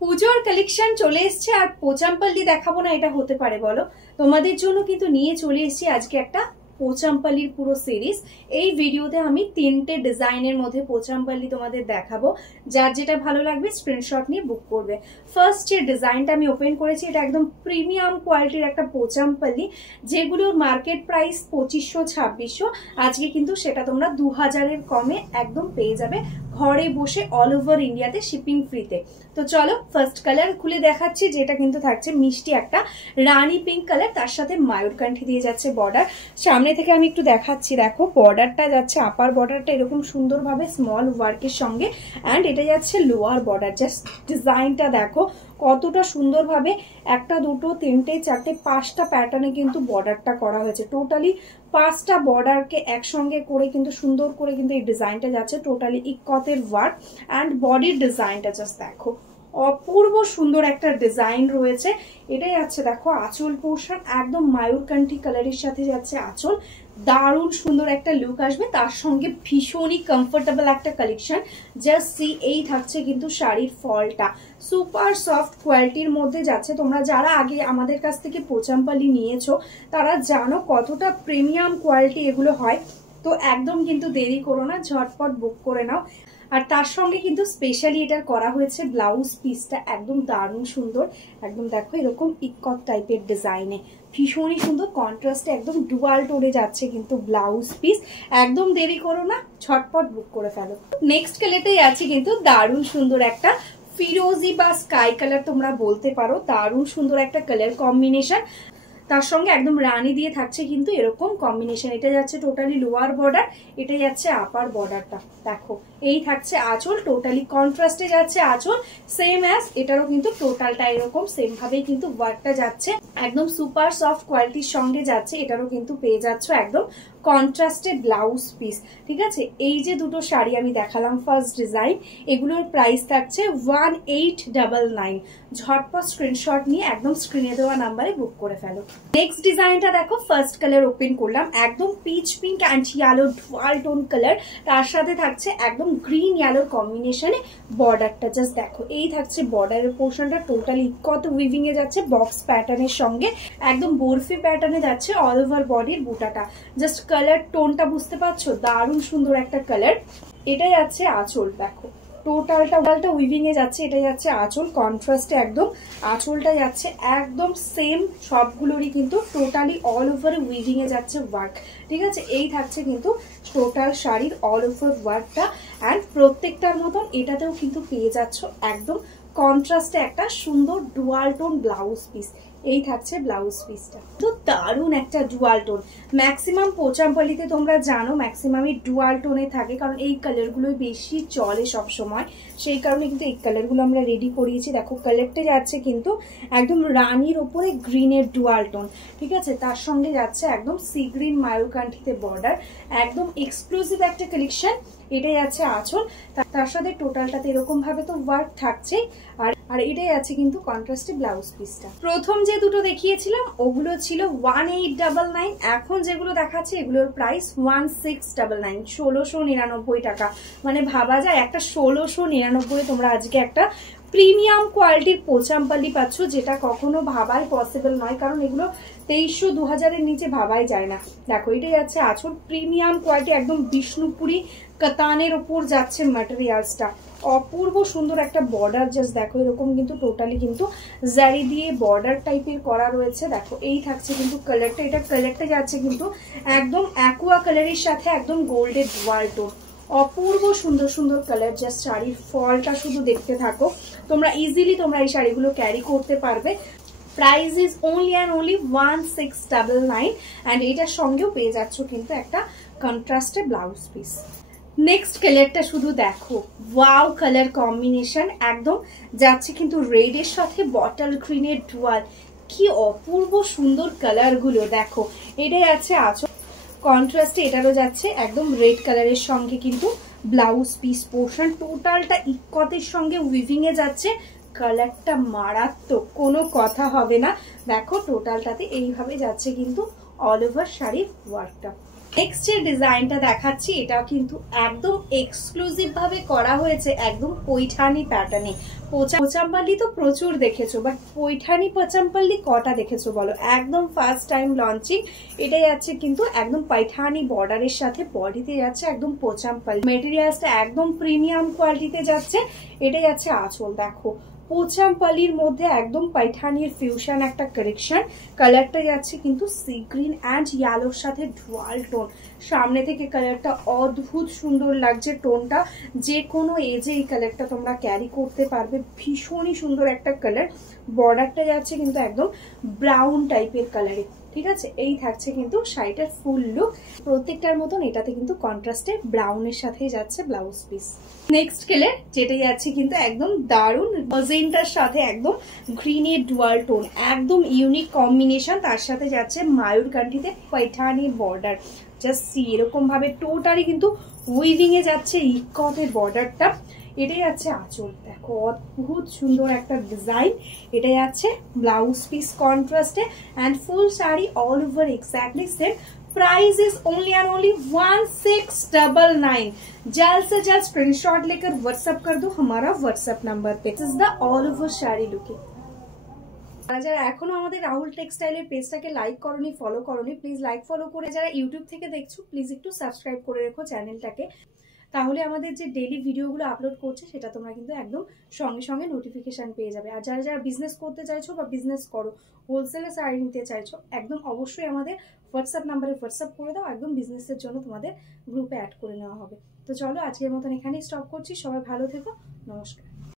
পুজোর কালেকশন চলে এসছে আর পোচামপল্লি দেখাবো না এটা হতে পারে বলো? তোমাদের জন্য কিন্তু নিয়ে চলে এসেছি আজকে একটা পোচামপল্লির পুরো সিরিজ। এই ভিডিওতে আমি 3টে ডিজাইনের মধ্যে পোচামপল্লি তোমাদের দেখাবো, যার যেটা ভালো লাগবে স্ক্রিনশট নিয়ে বুক করবে। ফার্স্ট যে ডিজাইনটা আমি ওপেন করেছি এটা একদম প্রিমিয়াম কোয়ালিটির একটা পোচামপল্লি, যেগুলোর মার্কেট প্রাইস 2500-2600। আজকে কিন্তু সেটা তোমরা 2000-এর কমে একদম পেয়ে যাবে ঘরে বসে, অল ওভার ইন্ডিয়াতে শিপিং ফ্রিতে। তো চলো ফার্স্ট কালার খুলে দেখাচ্ছি, যেটা কিন্তু থাকছে মিষ্টি একটা রানী পিঙ্ক কালার, তার সাথে মায়ূরকান্ঠি দিয়ে যাচ্ছে বর্ডার। সামনে থেকে আমি একটু দেখাচ্ছি, দেখো বর্ডারটা যাচ্ছে আপার বর্ডারটা এরকম সুন্দরভাবে স্মল ওয়ার্কের সঙ্গে, অ্যান্ড এটা যাচ্ছে লোয়ার বর্ডার। জাস্ট ডিজাইনটা দেখো কতটা সুন্দরভাবে একটা দুটো তিনটে চারটে পাঁচটা প্যাটার্নে কিন্তু বর্ডারটা করা হয়েছে। টোটালি 5টা বর্ডারকে একসঙ্গে করে কিন্তু সুন্দর করে কিন্তু এই ডিজাইনটা যাচ্ছে। টোটালি ইক্কতের ওয়ার্ক অ্যান্ড বডির ডিজাইনটা জাস্ট দেখো অপূর্ব সুন্দর একটা ডিজাইন রয়েছে। এটাই যাচ্ছে দেখো আঁচল পোর্শন, একদম মায়ূরকান্ঠি কালারের সাথে যাচ্ছে আঁচল। দারুণ সুন্দর একটা লুক আসবে, তার সঙ্গে ভীষণই কমফোর্টেবল একটা কালেকশন। জাস্ট সি, এই থাকছে কিন্তু শাড়ির ফলটা সুপার সফট কোয়ালিটির মধ্যে যাচ্ছে। তোমরা যারা আগে আমাদের কাছ থেকে পোচামপল্লি নিয়েছো তারা জানো কতটা প্রিমিয়াম কোয়ালিটি এগুলো হয়। তো একদম কিন্তু দেরি করো না, ঝটপট বুক করে নাও। আর তার সঙ্গে কিন্তু স্পেশালি এটার করা হয়েছে ব্লাউজ পিসটা একদম দারুণ সুন্দর, একদম দেখো এরকম ইক্কত টাইপের ডিজাইনে ভীষণই সুন্দর কন্ট্রাস্টে একদম ডুয়াল টোনে যাচ্ছে কিন্তু ব্লাউজ পিস। একদম দেরি করো না, ঝটপট বুক করে ফেলো। নেক্সট কালারটাই আছে কিন্তু দারুণ সুন্দর একটা ফিরোজি বা স্কাই কালার তোমরা বলতে পারো, দারুণ সুন্দর একটা কালার কম্বিনেশন। তার সঙ্গে একদম রানী দিয়ে থাকছে কিন্তু এরকম কম্বিনেশন। এটা যাচ্ছে টোটালি লোয়ার বর্ডার, এটা যাচ্ছে আপার বর্ডারটা দেখো। এই থাকছে আঁচল, টোটালি কন্ট্রাস্টে যাচ্ছে আঁচল, সেম অ্যাজ এটারও কিন্তু টোটালটা এরকম সেম ভাবেই কিন্তু ওয়ার্কটা যাচ্ছে, একদম সুপার সফট কোয়ালিটির সঙ্গে যাচ্ছে। এটারও কিন্তু পেয়ে যাচ্ছ একদম কন্ট্রাস্টে ব্লাউজ পিস। ঠিক আছে, এই যে দুটো শাড়ি আমি দেখালাম ফার্স্ট ডিজাইন, এগুলোর প্রাইস থাকছে 1899। ঝটপট স্ক্রিনশট নিয়ে একদম স্ক্রিনে দেওয়া নাম্বারে বুক করে ফেলো। নেক্সট ডিজাইনটা দেখো, ফার্স্ট কালার ওপেন করলাম একদম pitch pink and yellow dual tone colour, তার সাথে থাকছে একদম গ্রিন ইয়েলোর কম্বিনেশনে বর্ডারটা জাস্ট দেখো। এই থাকছে বর্ডারের পোর্শনটা টোটালি কত উইভিং এ যাচ্ছে বক্স প্যাটার্নের সঙ্গে, একদম বরফি প্যাটার্নে যাচ্ছে অল ওভার বডির বুটাটা। জাস্ট কালার টোনটা বুঝতে পারছো, দারুণ সুন্দর একটা কালার। এটা যাচ্ছে আঁচল দেখো, টোটালটা উইভিং এ যাচ্ছে। এটা যাচ্ছে আঁচল, কন্ট্রাস্টে একদম আঁচলটা যাচ্ছে একদম সেম সবগুলোরই কিন্তু টোটালি অল ওভার উইভিং এ যাচ্ছে ওয়ার্ক। ঠিক আছে, এই থাকছে কিন্তু টোটাল শাড়ির অল ওভার ওয়ার্কটা, অ্যান্ড প্রত্যেকটার মতন এটাতেও কিন্তু পেয়ে যাচ্ছ একদম কন্ট্রাস্টে একটা সুন্দর ডুয়াল টোন ব্লাউজ পিস। এই থাকছে ব্লাউজ পিসটা, তো দারুণ একটা ডুয়াল টোন। ম্যাক্সিমাম পোচামপল্লিতে তোমরা জানো ম্যাক্সিমামই ডুয়াল টোনে থাকে, কারণ এই কালারগুলোই বেশি চলে সব সময়, সেই কারণে কিন্তু এই কালারগুলো আমরা রেডি করিয়েছি। দেখো কালারটা যাচ্ছে কিন্তু একদম রানীর ওপরে গ্রিনের ডুয়াল টোন। ঠিক আছে, তার সঙ্গে যাচ্ছে একদম সি গ্রিন মায়ূরকান্ঠিতে বর্ডার, একদম এক্সক্লুসিভ একটা কালেকশন। এটাই আছে আঁচল, তার সাথে টোটালটাতে এরকম ভাবে তো ওয়ার্ক থাকছে, আর এটাই আছে কিন্তু কন্ট্রাস্টে ব্লাউজ পিসটা। প্রথম যে দুটো দেখিয়েছিলাম ওগুলো ছিল 1899, এখন যেগুলো দেখাচ্ছে এগুলোর প্রাইস 1699, 1699 টাকা। মানে ভাবা যায় একটা 1699 তোমরা আজকে একটা প্রিমিয়াম কোয়ালিটির পোচামপল্লি পাচ্ছ, যেটা কখনো ভাবাই পসিবল নয়, কারণ এগুলো 2300-2000-এর নিচে ভাবাই যায় না। দেখো এটাই যাচ্ছে আঁচল, প্রিমিয়াম কোয়ালিটি একদম বিষ্ণুপুরি কাতানের ওপর যাচ্ছে ম্যাটেরিয়ালসটা। অপূর্ব সুন্দর একটা বর্ডার জাস্ট দেখো, এরকম কিন্তু টোটালি কিন্তু জারি দিয়ে বর্ডার টাইপের করা রয়েছে। দেখো এই থাকছে কিন্তু কালারটা, এটা কালারটা যাচ্ছে কিন্তু একদম অ্যাকুয়া কালারের সাথে একদম গোল্ডের ডুয়াল টোন। অপূর্ব সুন্দর সুন্দর কালার, জাস্ট শাড়ির ফলটা শুধু দেখতে থাকো। তোমরা ইজিলি তোমরা এই শাড়িগুলো ক্যারি করতে পারবে। Price is only and only 1699, and এটার সঙ্গেও পেয়ে যাচ্ছ কিন্তু একটা কন্ট্রাস্টে ব্লাউজ পিস। নেক্সট কালারটা শুধু দেখো, ওয়াও কালার কম্বিনেশন, একদম যাচ্ছে কিন্তু রেডের সাথে বটল গ্রিনের ডুয়াল। কি অপূর্ব সুন্দর কালারগুলো দেখো। এটাই আছে আঁচল, কন্ট্রাস্টে এটারও যাচ্ছে একদম রেড কালারের সঙ্গে কিন্তু ব্লাউজ পিস পোর্শন। টোটালটা ইক্কতের সঙ্গে উইভিং এ যাচ্ছে, কালারটা মারাত্মক, কোনো কথা হবে না। দেখো টোটালটাতে এইভাবে যাচ্ছে কিন্তু অল ওভার শাড়ির ওয়ার্কটা। নেক্সট যে ডিজাইনটা দেখাচ্ছি এটাও কিন্তু একদম এক্সক্লুসিভ ভাবে করা হয়েছে, একদম পৈঠানি প্যাটার্নে। পোচামপাল্লি তো প্রচুর দেখেছো, বাট পৈঠানি পোচামপাল্লি কটা দেখেছো বলো? একদম ফার্স্ট টাইম লঞ্চিং। এটাই আছে কিন্তু একদম পৈঠানি বর্ডারের সাথে, বডিতে যাচ্ছে একদম পোচামপাল্লি, মেটেরিয়ালসটা একদম প্রিমিয়াম কোয়ালিটিতে যাচ্ছে। এটাই আছে আঁচল, দেখো পোচামপাল্লির মধ্যে একদম পৈঠানির ফিউশন একটা কালেকশন। কালারটা যাচ্ছে কিন্তু সি গ্রিন অ্যান্ড ইয়েলোর সাথে ডুয়াল টোন। সামনে থেকে কালারটা অদ্ভুত সুন্দর লাগছে, টোনটা যে কোনো এজে এই কালারটা তোমরা ক্যারি করতে পারবে, ভীষণই সুন্দর একটা কালার। বর্ডারটা যাচ্ছে কিন্তু একদম ব্রাউন টাইপের কালারে, ঠিক আছে। এই থাকছে কিন্তু শাড়িটার ফুল লুক। প্রত্যেকটার মতন এটাতে কিন্তু কন্ট্রাস্টে ব্রাউনের সাথেই যাচ্ছে ব্লাউজ পিস। নেক্সট কালার যেটা যাচ্ছে কিন্তু একদম দারুন, মজেন্টার সাথে একদম গ্রিনের ডুয়াল টোন, একদম ইউনিক কম্বিনেশন। তার সাথে যাচ্ছে মায়ূরকান্ঠিতে পৈঠানির বর্ডার। জাস্ট সি, এরকম ভাবে টোটালি কিন্তু উইভিং এ যাচ্ছে ইকতের বর্ডারটা। এটাই আছে আঁচল, দেখো অদ্ভুত সুন্দর একটা ডিজাইন। এটাই আছে ব্লাউজ পিস কন্ট্রাস্টে and full sari all over exactly same. Price is only and only 1699। जल्द से जल्द स्क्रीनशॉट लेकर व्हाट्सएप कर दो हमारा व्हाट्सएप नंबर पे। This is the all over sari looking. যারা এখনো আমাদের রাহুল টেক্সটাইলের পেজটাকে লাইক করনি, ফলো করনি, প্লিজ লাইক ফলো করে, যারা ইউটিউব থেকে দেখছো প্লিজ একটু সাবস্ক্রাইব করে রেখো চ্যানেলটাকে, তাহলে আমাদের যে ডেইলি ভিডিওগুলো আপলোড করছে সেটা তোমরা কিন্তু একদম সঙ্গে সঙ্গে নোটিফিকেশন পেয়ে যাবে। আর যারা যারা বিজনেস করতে চাইছো বা বিজনেস করো, হোলসেলে শাড়ি নিতে চাইছো, একদম অবশ্যই আমাদের হোয়াটসঅ্যাপ নাম্বারে হোয়াটসঅ্যাপ করে দাও, একদম বিজনেসের জন্য তোমাদের গ্রুপে অ্যাড করে নেওয়া হবে। তো চলো আজকের মতন এখানেই স্টপ করছি, সবাই ভালো থেকো, নমস্কার।